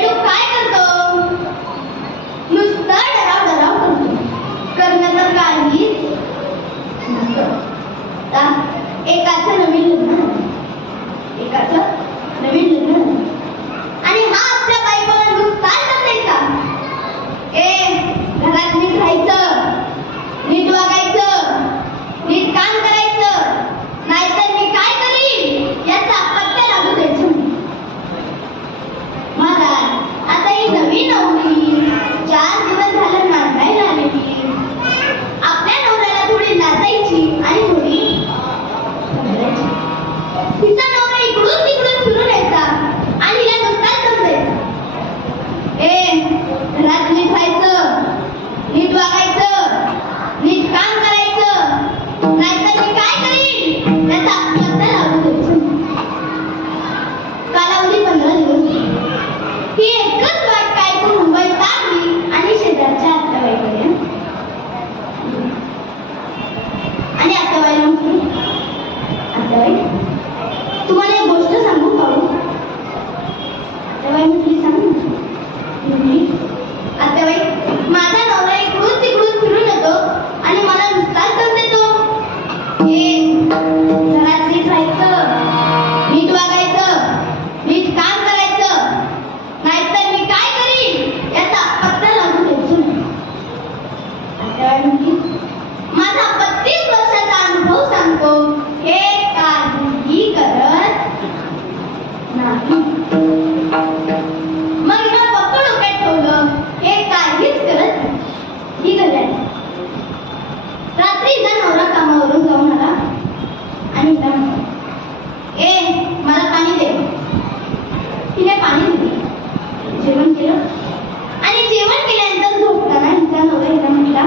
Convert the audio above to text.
बेडूक काय करतो? नुसता डराव डराव करतो. करणं तर काहीच नसतं. एकाचं नवीन लग्न, एकाचं नवीन लग्न, आणि हा आपल्या बायकोला नुसता नसायचा. घरात नीट राहायचं, नीट वागायचं, नीट काम करायचं, नाहीतर मी काय करीन याचा पत्ता लागू द्यायचं. महाराज, आता ही नवी नवरी 4 दिवस झालं नांदायला आलेली. आपल्या नवऱ्याला थोडी लाजायची आणि थोडी समजायची. तिचा नवरा इकडून तिकडून फिरून यायचा आणि हिला नुसताच समजायचं. घरात नीट राहायचं, नीट वागायचं, नीट काम करायचं, नाहीतर मी काय करीन याचा पत्ता लागू द्यायचं. कालावधी 15 दिवस. ही एकच वाट ऐकून मुंबईत आली आणि शेजारच्या आत्याबाईकडे. आणि आत्याबाईला म्हटली, आत्याबाई, तुम्हाला एक गोष्ट सांगू का? आत्याबाई म्हटली, सांग. आत्याबाई, माझा नवरा इकडून तिकडून फिरून येतो आणि मला नुसताच दम देतो. घरात नीट राहायचं, नीट वागायचं, नीट काम करायचं, नाहीतर मी काय करीन याचा पत्ता लागू द्यायचो. आत्याबाई म्हटली, माझा 35 वर्षाचा अनुभव सांगतो, हे काहीही करत नाही. मग हिला पक्क डोक्यात ठेवलं, हे काहीच करत नाही. ही घालत. रात्री हिचा नवरा कामावरून जाऊन आला आणि हिला म्हणाला, मला पाणी दे. तिने पाणी दिले, जेवण केलं, आणि जेवण केल्यानंतर झोपताना हिचा नवरा हिला म्हटला,